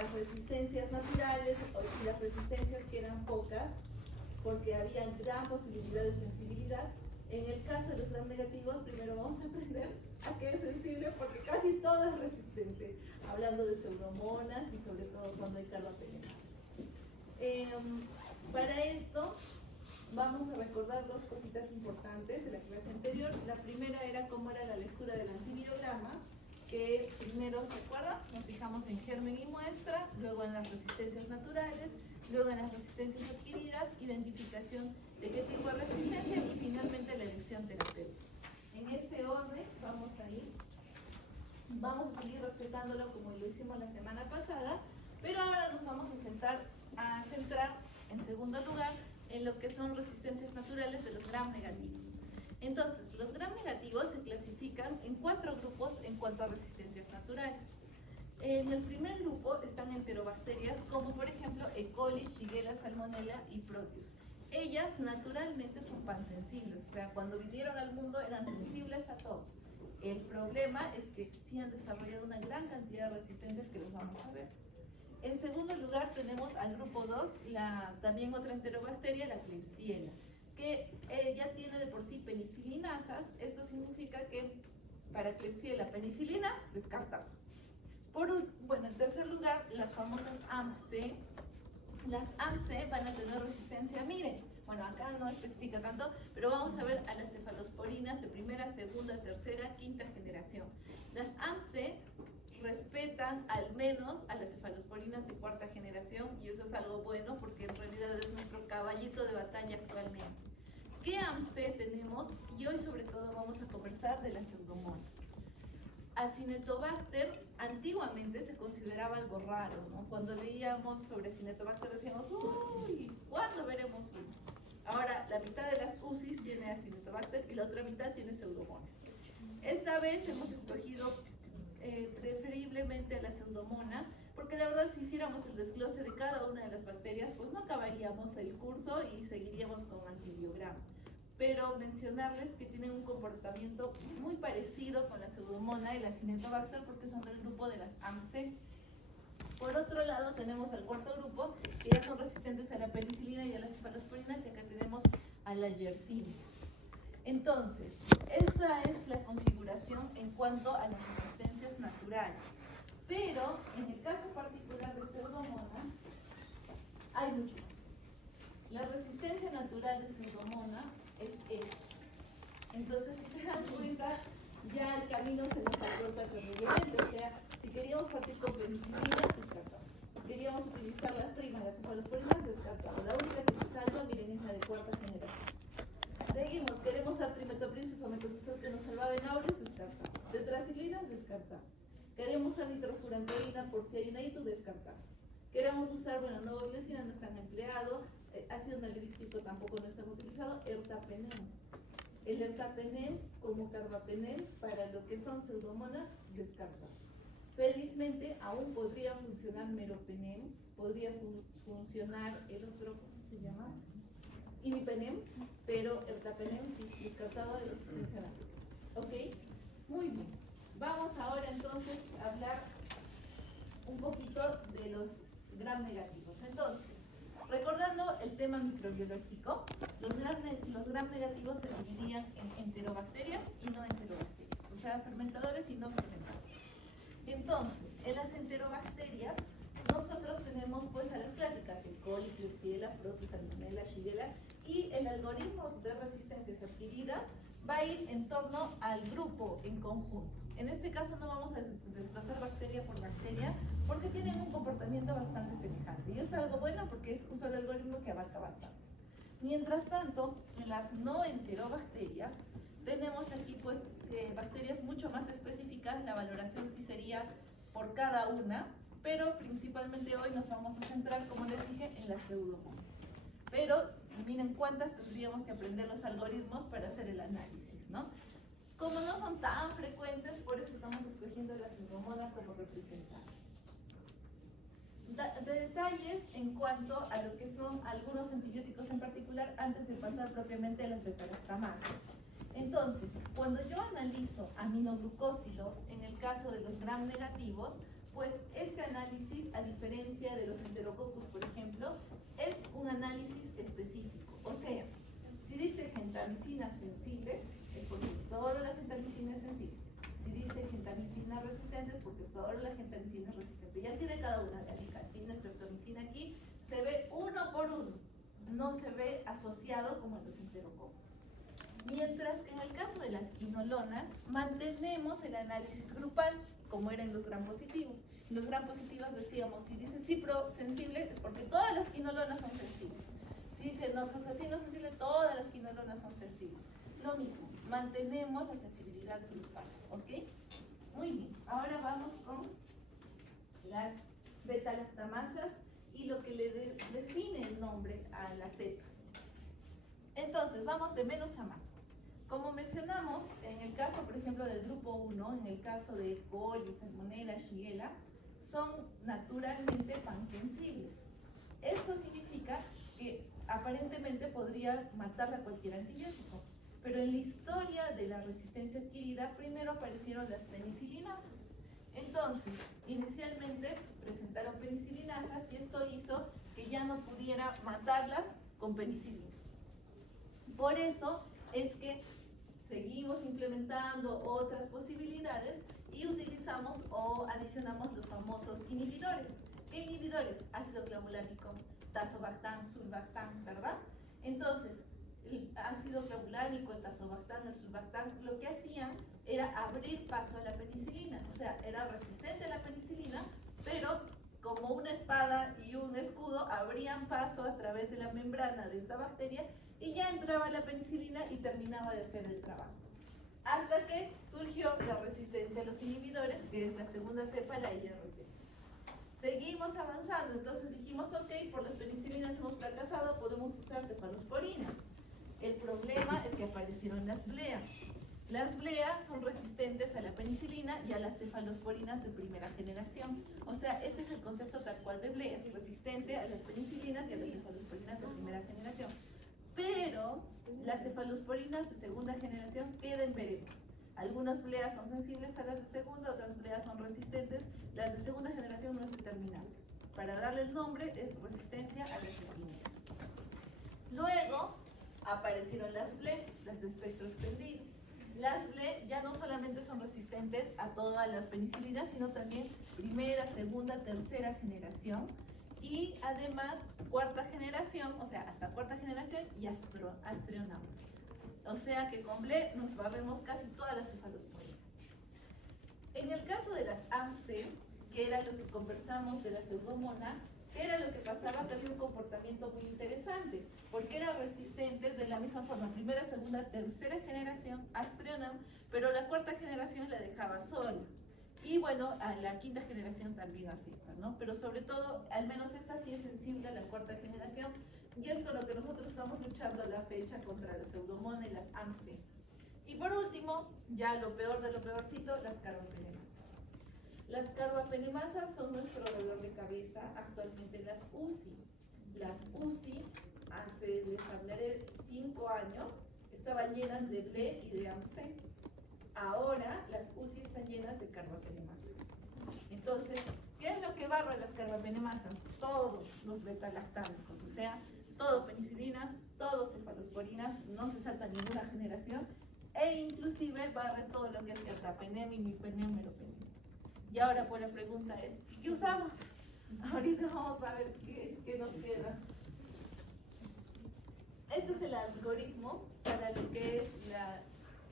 las resistencias naturales y las resistencias que eran pocas, porque había gran posibilidad de sensibilidad. En el caso de los gram negativos, primero vamos a aprender a qué es sensible, porque casi todo es resistente, hablando de pseudomonas y sobre todo cuando hay carbapenemas. Para esto vamos a recordar dos cositas importantes de la clase anterior. La primera era cómo era la lectura del antibiograma, que primero, ¿se acuerdan? Nos fijamos en germen y muestra, luego en las resistencias naturales, luego en las resistencias adquiridas, identificación de qué tipo de resistencia y finalmente la elección terapéutica. En este orden vamos a ir, vamos a seguir respetándolo como lo hicimos la semana pasada, pero ahora nos vamos a centrar en segundo lugar en lo que son resistencias naturales de los gram negativos. Entonces, los gram negativos se clasifican en 4 grupos en cuanto a resistencias naturales. En el primer grupo están enterobacterias como por ejemplo E. coli, Shigella, Salmonella y Proteus. Ellas naturalmente son pansensibles, o sea, cuando vinieron al mundo eran sensibles a todos. El problema es que sí han desarrollado una gran cantidad de resistencias que los vamos a ver. En segundo lugar tenemos al grupo 2, también otra enterobacteria, la Klebsiella, que ya tiene de por sí penicilinasas. Esto significa que para Klebsiella penicilina, descartado. En tercer lugar, las famosas AMC. Las AMC van a tener resistencia, miren, bueno, acá no especifica tanto, pero vamos a ver a las cefalosporinas de primera, segunda, tercera, quinta generación. Las AMC respetan al menos a las cefalosporinas de cuarta generación, y eso es algo bueno porque en realidad es nuestro caballito de batalla actualmente. ¿Qué AMC tenemos? Y hoy sobre todo vamos a conversar de la pseudomonas. Acinetobacter antiguamente se consideraba algo raro, ¿no? Cuando leíamos sobre Acinetobacter decíamos, uy, ¿cuándo veremos uno? Ahora, la mitad de las UCIs tiene Acinetobacter y la otra mitad tiene pseudomonas. Esta vez hemos escogido preferiblemente a la pseudomona, porque la verdad si hiciéramos el desglose de cada una de las bacterias, pues no acabaríamos el curso y seguiríamos con antibiograma. Pero mencionarles que tienen un comportamiento muy parecido con la pseudomona y la Acinetobacter porque son del grupo de las AMC. Por otro lado tenemos al cuarto grupo, que ya son resistentes a la penicilina y a las cefalosporinas, y acá tenemos a la Yersinia. Entonces, esta es la configuración en cuanto a las resistencias naturales. Pero en el caso particular de pseudomona, hay mucho más. La resistencia natural de pseudomona es esta. Entonces, si se dan cuenta, ya el camino se nos acorta terriblemente. O sea, si queríamos partir con penicilina, descartado. Queríamos utilizar las primas, las cefalosporinas, descartado. La única que se salva, miren, es la de cuarta generación. Seguimos, queremos usar trimetopril, sulfametocresol que nos salvaba en aureus, descartado. Tetraciclinas, descartado. Queremos usar nitrofurantoína por si hay una ITU, descartado. Queremos usar, bueno, novoglicina no están empleado, ácido nalidístico tampoco no está utilizado, ertapenem. El ertapenem como carbapenem para lo que son pseudomonas, descartado. Felizmente aún podría funcionar meropenem, podría funcionar el otro, ¿cómo se llama? Imipenem, pero ertapenem sí, descartado de resistencia natural. ¿Ok? Muy bien. Vamos ahora entonces a hablar un poquito de los gram negativos. Entonces, recordando el tema microbiológico, los gram negativos se dividían en enterobacterias y no enterobacterias, o sea, fermentadores y no fermentadores. Entonces, en las enterobacterias, nosotros tenemos pues a las clásicas, E. coli, Klebsiella, Proteus, Salmonella, Shigella, y el algoritmo de resistencias adquiridas va a ir en torno al grupo en conjunto. En este caso no vamos a desplazar bacteria por bacteria porque tienen un comportamiento bastante semejante. Y es algo bueno porque es un solo algoritmo que abarca bastante. Mientras tanto, en las no enterobacterias, tenemos aquí pues bacterias mucho más específicas. La valoración sí sería por cada una, pero principalmente hoy nos vamos a centrar, como les dije, en las pseudomonas. Pero miren cuántas tendríamos que aprender los algoritmos para hacer el análisis, ¿no? Como no son tan frecuentes, por eso estamos escogiendo la pseudomona como representante. Detalles en cuanto a lo que son algunos antibióticos en particular antes de pasar propiamente a las beta-lactamases. Entonces, cuando yo analizo aminoglucósidos, en el caso de los gram negativos, pues este análisis, a diferencia diferencia de los enterococos, por ejemplo, es un análisis específico. O sea, si dice gentamicina sensible, es porque solo la gentamicina es sensible. Si dice gentamicina resistente, es porque solo la gentamicina es resistente. Y así de cada una, la alicacina, streptomicina aquí, se ve uno por uno. No se ve asociado como en los enterococos. Mientras que en el caso de las quinolonas, mantenemos el análisis grupal, como era en los gram positivos. En los gram positivos decíamos, si dice cipro sensible, es porque todas las quinolonas son sensibles. Si dice norfloxacino sensible, todas las quinolonas son sensibles. Lo mismo, mantenemos la sensibilidad grupal, ¿ok? Muy bien, ahora vamos con las beta-lactamasas y lo que le define el nombre a las cepas. Entonces, vamos de menos a más. Como mencionamos, en el caso, por ejemplo, del grupo 1, en el caso de E. coli, Salmonella, Shigella, son naturalmente pansensibles. Esto significa que aparentemente podría matarla cualquier antibiótico, pero en la historia de la resistencia adquirida, primero aparecieron las penicilinasas. Entonces, inicialmente presentaron penicilinasas y esto hizo que ya no pudiera matarlas con penicilina. Por eso es que seguimos implementando otras posibilidades y utilizamos o adicionamos los famosos inhibidores. ¿Qué inhibidores? Ácido clavulánico, tazobactam, sulbactam, ¿verdad? Entonces, el ácido clavulánico, el tazobactam, el sulbactam, lo que hacían era abrir paso a la penicilina, o sea, era resistente a la penicilina, pero como una espada y un escudo abrían paso a través de la membrana de esta bacteria y ya entraba la penicilina y terminaba de hacer el trabajo. Hasta que surgió la resistencia a los inhibidores, que es la segunda cepa, la IRT. Seguimos avanzando, entonces dijimos, ok, por las penicilinas hemos fracasado, podemos usar cefalosporinas. El problema es que aparecieron las BLEA. Las BLEA son resistentes a la penicilina y a las cefalosporinas de primera generación. O sea, ese es el concepto tal cual de BLEA, resistente a las penicilinas y a las cefalosporinas de primera generación. Pero las cefalosporinas de segunda generación queden veremos. Algunas BLEA son sensibles a las de segunda, otras BLEA son resistentes. Las de segunda generación no es determinante. Para darle el nombre es resistencia a la cefalina. Luego aparecieron las BLE, las de espectro extendido. Las BLE ya no solamente son resistentes a todas las penicilinas, sino también primera, segunda, tercera generación. Y además cuarta generación, o sea, hasta cuarta generación y Aztreonam. O sea que con BLE nos barremos casi todas las cefalosporinas. En el caso de las AMC, que era lo que conversamos de la pseudomona, era lo que pasaba, que había un comportamiento muy interesante, porque era resistente de la misma forma, primera, segunda, tercera generación, Aztreonam, pero la cuarta generación la dejaba sola. Y bueno, a la quinta generación también afecta, ¿no? Pero sobre todo, al menos esta sí es sensible a la cuarta generación, y es con lo que nosotros estamos luchando a la fecha contra la pseudomona y las AMC. Y por último, ya lo peor de lo peorcito, las carbapenemasas. Las carbapenemasas son nuestro dolor de cabeza actualmente en las UCI. Las UCI, hace, les hablaré, 5 años, estaban llenas de BLE y de AMC. Ahora las UCI están llenas de carbapenemasas. Entonces, ¿qué es lo que barra las carbapenemasas? Todos los beta-lactámicos, o sea, todo penicilinas, todo cefalosporinas, no se salta ninguna generación, e inclusive barre todo lo que es ertapenem, imipenem, meropenem. Y ahora pues la pregunta es, ¿qué usamos? Ahorita vamos a ver qué nos queda. Este es el algoritmo para lo que es la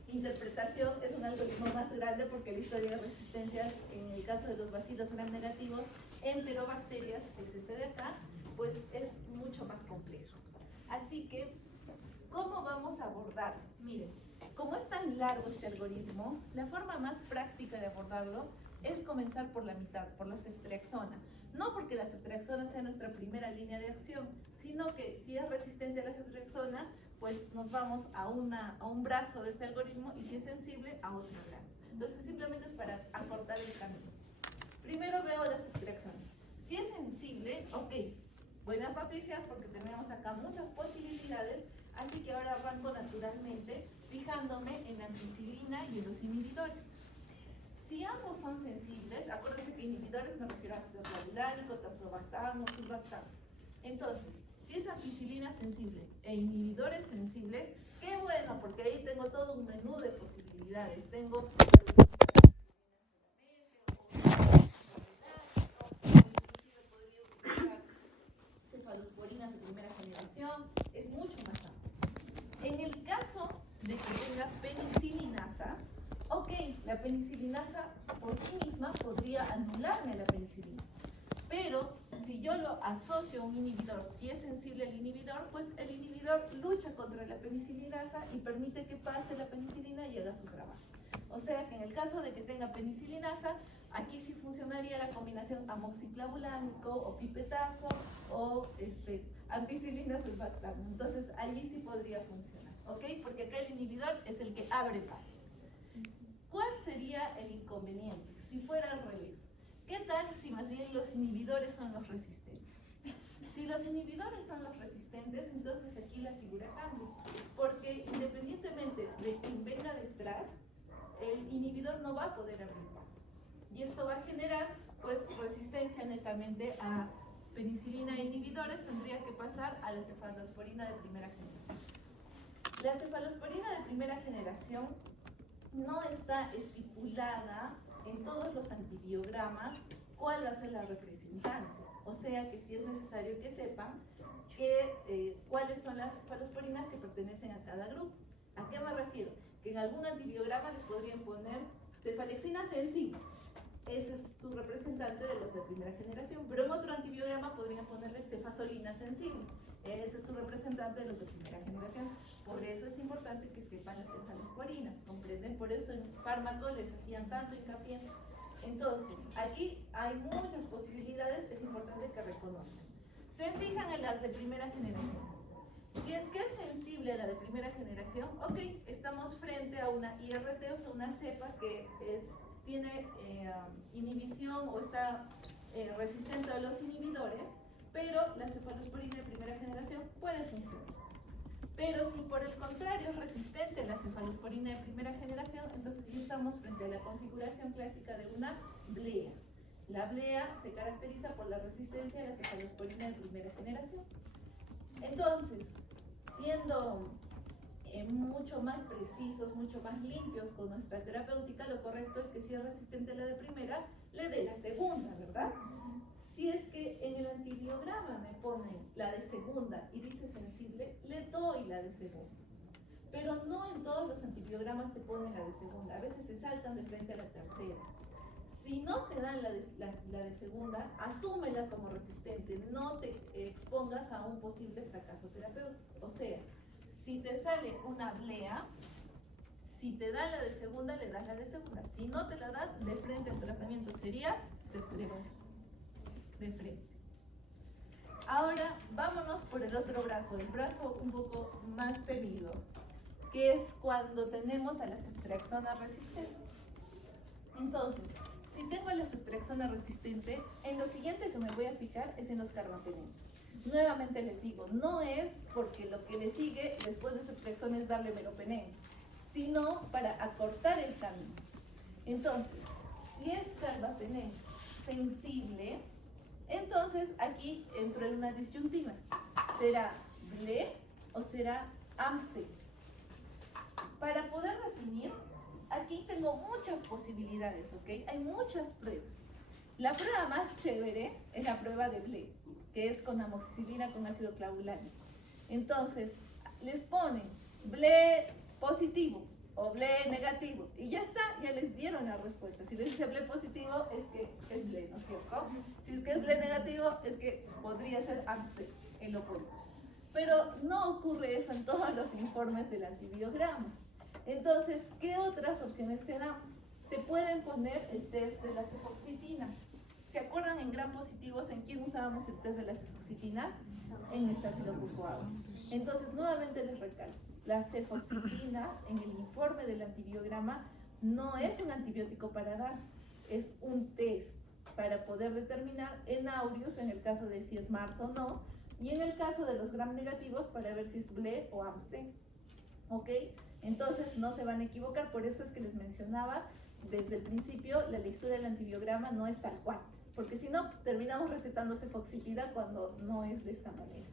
interpretación. Es un algoritmo más grande porque la historia de resistencias, en el caso de los bacilos gram negativos, enterobacterias, que es este de acá, pues es mucho más complejo. Así que, ¿cómo vamos a abordarlo? Miren, como es tan largo este algoritmo, la forma más práctica de abordarlo es comenzar por la mitad, por la ceftriaxona. No porque la ceftriaxona sea nuestra primera línea de acción, sino que si es resistente a la ceftriaxona, pues nos vamos a un brazo de este algoritmo, y si es sensible, a otro brazo. Entonces simplemente es para acortar el camino. Primero veo la ceftriaxona. Si es sensible, ok, buenas noticias porque tenemos acá muchas posibilidades, así que ahora arranco naturalmente fijándome en la ampicilina y en los inhibidores. Si ambos son sensibles, acuérdense que inhibidores me refiero a ácido clavulánico, tazobactam o sulbactam. Entonces, si es ampicilina sensible e inhibidor es sensible, qué bueno, porque ahí tengo todo un menú de posibilidades. Tengo cefalosporinas de primera generación, es mucho más amplio. En el caso de que tenga penicilinasa, ok, la penicilinasa por sí misma podría anularme la penicilina. Pero si yo lo asocio a un inhibidor, si es sensible el inhibidor, pues el inhibidor lucha contra la penicilinasa y permite que pase la penicilina y haga su trabajo. O sea que en el caso de que tenga penicilinasa, aquí sí funcionaría la combinación amoxiclavulánico o pipetazo o ampicilina sulbactam. Entonces allí sí podría funcionar, ¿ok? Porque acá el inhibidor es el que abre paso. ¿Cuál sería el inconveniente si fuera al revés? ¿Qué tal si más bien los inhibidores son los resistentes? Si los inhibidores son los resistentes, entonces aquí la figura cambia. Porque independientemente de quien venga detrás, el inhibidor no va a poder abrir paso. Y esto va a generar, pues, resistencia netamente a penicilina e inhibidores. Tendría que pasar a la cefalosporina de primera generación. La cefalosporina de primera generación no está estipulada en todos los antibiogramas cuál va a ser la representante. O sea que sí es necesario que sepan cuáles son las cefalosporinas que pertenecen a cada grupo. ¿A qué me refiero? Que en algún antibiograma les podrían poner cefalexina sensible. Ese es tu representante de los de primera generación. Pero en otro antibiograma podrían ponerle cefazolina sensible. Ese es tu representante de los de primera generación. Por eso es importante que sepan las cefalosporinas, ¿comprenden? Por eso en fármaco les hacían tanto hincapié. Entonces, aquí hay muchas posibilidades, es importante que reconozcan. Se fijan en las de primera generación. Si es que es sensible a la de primera generación, ok, estamos frente a una IRT, o sea, una cepa que tiene inhibición o está resistente a los inhibidores, pero la cefalosporina de primera generación puede funcionar. Pero si por el contrario es resistente a la cefalosporina de primera generación, entonces ya estamos frente a la configuración clásica de una blea. La blea se caracteriza por la resistencia a la cefalosporina de primera generación. Entonces, siendo mucho más precisos, mucho más limpios con nuestra terapéutica, lo correcto es que si es resistente a la de primera, le dé la segunda, ¿verdad? Si es que en el antibiograma me ponen la de segunda y dice sensible, le doy la de segunda. Pero no en todos los antibiogramas te ponen la de segunda, a veces se saltan de frente a la tercera. Si no te dan la de segunda, asúmela como resistente, no te expongas a un posible fracaso terapéutico. O sea, si te sale una blea, si te da la de segunda, le das la de segunda. Si no te la dan, de frente el tratamiento sería ceftriaxona, de frente. Ahora, vámonos por el otro brazo, el brazo un poco más temido, que es cuando tenemos a la ceftriaxona resistente. Entonces, si tengo la ceftriaxona resistente, en lo siguiente que me voy a fijar es en los carbapenems. Nuevamente les digo, no es porque lo que le sigue después de ceftriaxona es darle meropenem, sino para acortar el camino. Entonces, si es carbapenem sensible, entonces aquí entro en una disyuntiva. ¿Será BLE o será AMSE? Para poder definir, aquí tengo muchas posibilidades, ¿ok? Hay muchas pruebas. La prueba más chévere es la prueba de BLE, que es con amoxicilina con ácido clavulánico. Entonces, les ponen BLE positivo o BLE negativo y ya está, ya les dieron la respuesta. Si les dice BLE positivo es que es BLE, ¿no es cierto? Si es que es BLE negativo es que podría ser AMSE, el opuesto. Pero no ocurre eso en todos los informes del antibiograma. Entonces, ¿qué otras opciones te dan? Te pueden poner el test de la cefoxitina. ¿Se acuerdan en gram positivos en quién usábamos el test de la cefoxitina? En estafilococo. Entonces, nuevamente les recalco, la cefoxitina en el informe del antibiograma no es un antibiótico para dar, es un test para poder determinar en aureus, en el caso de si es MARS o no, y en el caso de los gram negativos para ver si es BLE o AMSE. ¿Ok? Entonces no se van a equivocar, por eso es que les mencionaba desde el principio la lectura del antibiograma no es tal cual, porque si no terminamos recetando cefoxitina cuando no es de esta manera.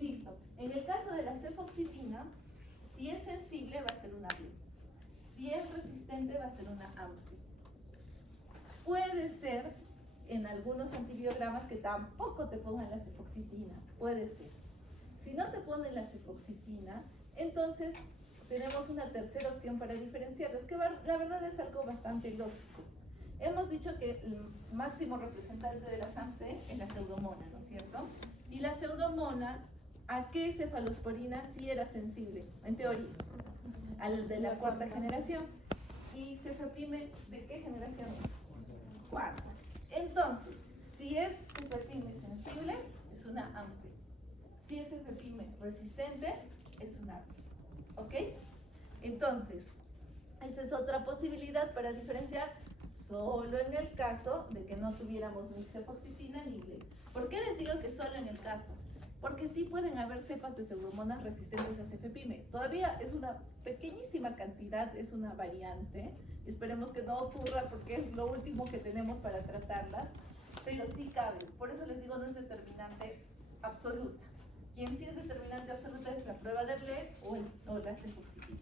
Listo. En el caso de la cefoxitina, si es sensible va a ser una BLE. Si es resistente va a ser una AMSI. Puede ser en algunos antibiogramas que tampoco te pongan la cefoxitina, puede ser. Si no te ponen la cefoxitina, entonces tenemos una tercera opción para diferenciarlos, que la verdad es algo bastante lógico. Hemos dicho que el máximo representante de la SAMC es la pseudomona, ¿no es cierto? Y la pseudomona, ¿a qué cefalosporina sí era sensible? En teoría, al de la cuarta generación. ¿Y cefepime de qué generación es? Cuarta. Entonces, si es cefepime sensible, es una AMSE. Si es cefepime resistente, es una AMSE. ¿Ok? Entonces, esa es otra posibilidad para diferenciar solo en el caso de que no tuviéramos ni cefoxitina ni BLE. ¿Por qué les digo que solo en el caso? Porque sí pueden haber cepas de pseudomonas resistentes a cefepime. Todavía es una pequeñísima cantidad, es una variante. Esperemos que no ocurra porque es lo último que tenemos para tratarla. Pero sí cabe. Por eso les digo, no es determinante absoluta. Quien sí es determinante absoluta es la prueba de BLE o la cefoxitina.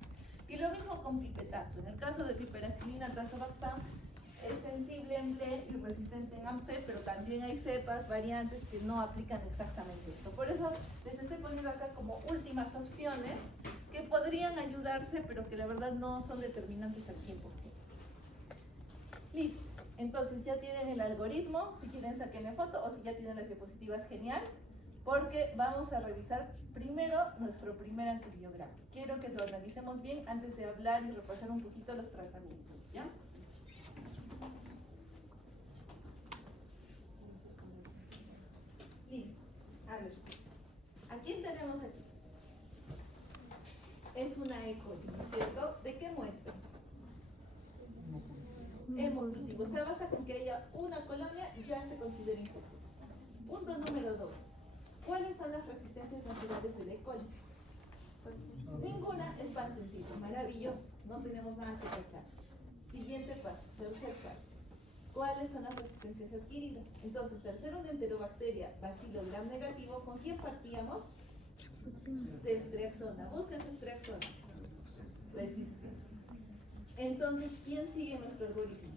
Y lo mismo con pipetazo. En el caso de piperacilina tazobactam, es sensible en BLE y resistente en AMSE, pero también hay cepas, variantes que no aplican exactamente esto. Por eso les estoy poniendo acá como últimas opciones que podrían ayudarse, pero que la verdad no son determinantes al 100%. Listo. Entonces ya tienen el algoritmo, si quieren saquenle foto, o si ya tienen las diapositivas, genial, porque vamos a revisar primero nuestro primer antibiograma. Quiero que lo analicemos bien antes de hablar y repasar un poquito los tratamientos, ¿ya? Listo. A ver, ¿a quién tenemos aquí? Es una E. coli, ¿no es cierto? ¿De qué muestra? Hemocultivo. O sea, basta con que haya una colonia y ya se considera infeccioso. Punto número 2. ¿Cuáles son las resistencias naturales de la E. coli? Ninguna es pan sencillo. Maravilloso. No tenemos nada que tachar. Siguiente paso. Tercer paso. ¿Cuáles son las resistencias adquiridas? Entonces, al ser una enterobacteria bacilo gram negativo, ¿con quién partíamos? Ceftriaxona. Busquen ceftriaxona. Resistente. Entonces, ¿quién sigue nuestro algoritmo?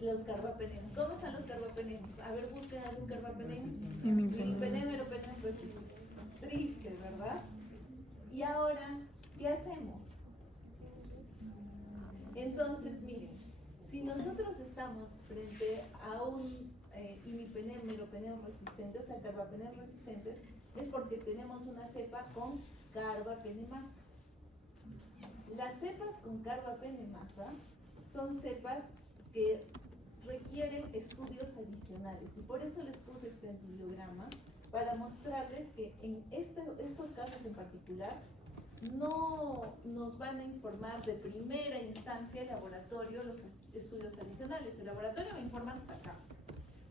Los carbapenems. ¿Cómo están los carbapenems? A ver, busquen algún carbapenem. Imipenem, meropenem, resistente. Triste, ¿verdad? Y ahora, ¿qué hacemos? Entonces, miren, si nosotros estamos frente a un imipenem, meropenem resistente, o sea, carbapenem resistentes, es porque tenemos una cepa con carbapenemasa. Las cepas con carbapenemasa son cepas que requieren estudios adicionales y por eso les puse este antibiograma para mostrarles que en estos casos en particular no nos van a informar de primera instancia el laboratorio los estudios adicionales. El laboratorio me informa hasta acá.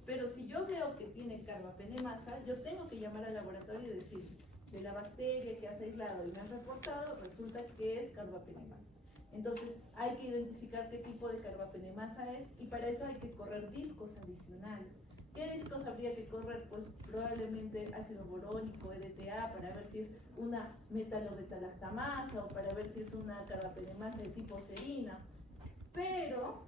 Pero si yo veo que tiene carbapenemasa, yo tengo que llamar al laboratorio y decir, de la bacteria que has aislado y me han reportado, resulta que es carbapenemasa. Entonces hay que identificar qué tipo de carbapenemasa es y para eso hay que correr discos adicionales. ¿Qué discos habría que correr? Pues probablemente ácido borónico, EDTA, para ver si es una metalobetalactamasa o para ver si es una carbapenemasa de tipo serina. Pero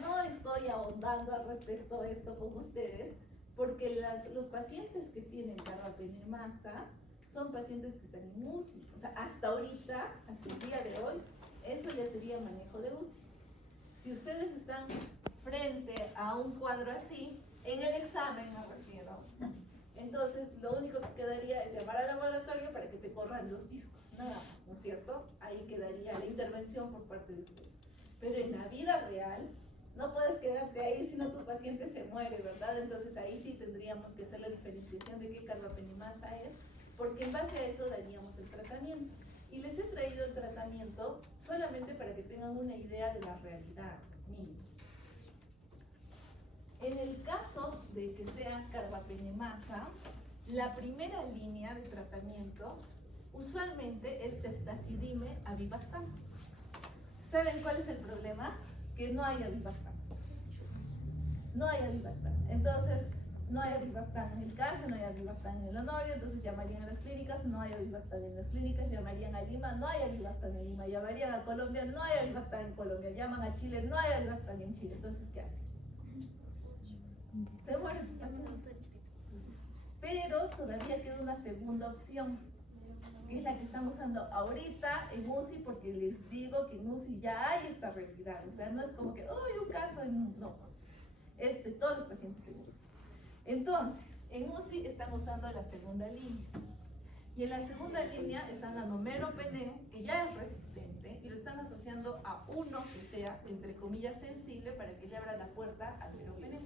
no estoy ahondando al respecto a esto con ustedes porque los pacientes que tienen carbapenemasa son pacientes que están en UCI. O sea, hasta ahorita, hasta el día de hoy, eso ya sería manejo de UCI. Si ustedes están frente a un cuadro así, en el examen me refiero, entonces lo único que quedaría es llamar al laboratorio para que te corran los discos, nada más, ¿no es cierto? Ahí quedaría la intervención por parte de ustedes. Pero en la vida real, no puedes quedarte ahí si no tu paciente se muere, ¿verdad? Entonces ahí sí tendríamos que hacer la diferenciación de qué carbapenemasa es, porque en base a eso daríamos el tratamiento. Y les he traído el tratamiento solamente para que tengan una idea de la realidad. Miren. En el caso de que sea carbapenemasa, la primera línea de tratamiento usualmente es ceftazidime avibactam. ¿Saben cuál es el problema? Que no hay avibactam. No hay avibactam. Entonces, no hay avibactam en el cáncer, no hay avibactam en el honorio, entonces llamarían a las clínicas, no hay avibactam en las clínicas, llamarían a Lima, no hay avibactam en Lima, llamarían a Colombia, no hay avibactam en Colombia, llaman a Chile, no hay avibactam en Chile. Entonces, ¿qué hacen? Se mueren tus pacientes. Pero todavía queda una segunda opción, que es la que están usando ahorita en UCI, porque les digo que en UCI ya hay esta realidad. O sea, no es como que, uy, un caso no. Es de todos los pacientes en UCI. Entonces, en UCI están usando la segunda línea. Y en la segunda línea están dando meropenem, que ya es resistente, y lo están asociando a uno que sea, entre comillas, sensible, para que le abra la puerta al meropenem.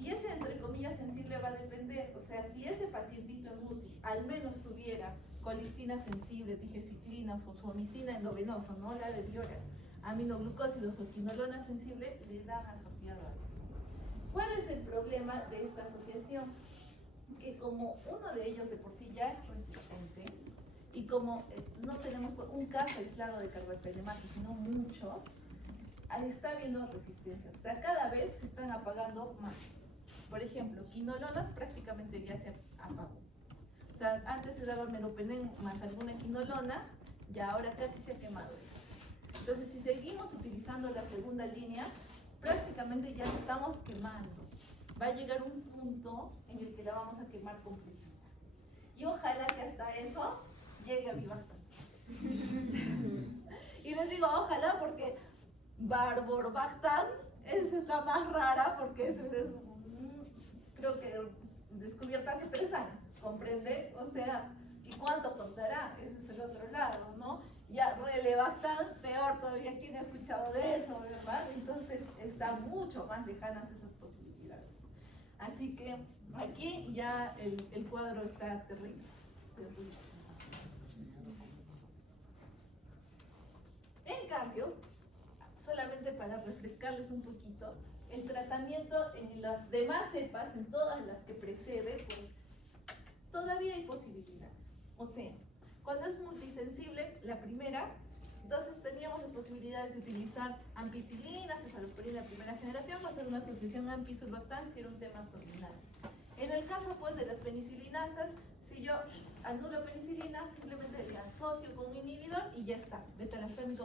Y ese, entre comillas, sensible va a depender, o sea, si ese pacientito en UCI al menos tuviera colistina sensible, digeciclina, fosfomicina endovenoso, no la de Biora, aminoglucósidos o quinolona sensible, le dan asociado a eso. ¿Cuál es el problema de esta asociación? Que como uno de ellos de por sí ya es resistente, y como no tenemos un caso aislado de carbapenemasa, sino muchos, está habiendo resistencias. O sea, cada vez se están apagando más. Por ejemplo, quinolonas prácticamente ya se apagó. O sea, antes se daba meropenem más alguna quinolona, ya ahora casi se ha quemado esto. Entonces, si seguimos utilizando la segunda línea, prácticamente ya la estamos quemando. Va a llegar un punto en el que la vamos a quemar completita. Y ojalá que hasta eso llegue a avibactam. Y les digo ojalá porque Barborbactam está más rara porque creo que descubierta hace 3 años, ¿comprende? O sea, ¿y cuánto costará? Ese es el otro lado, ¿no? Ya Relebactam, peor todavía, ¿quién ha escuchado de eso, verdad? Entonces, están mucho más lejanas esas posibilidades. Así que aquí ya el cuadro está terrible. En cambio, solamente para refrescarles un poquito, el tratamiento en las demás cepas, en todas las que precede, pues todavía hay posibilidades. O sea, cuando es multisensible, la primera, entonces teníamos las posibilidades de utilizar ampicilina, cefalosporina de primera generación, o hacer una asociación ampi-surlactán si era un tema terminal. En el caso pues de las penicilinasas, si yo anulo penicilina, simplemente le asocio con un inhibidor y ya está, beta-lactámico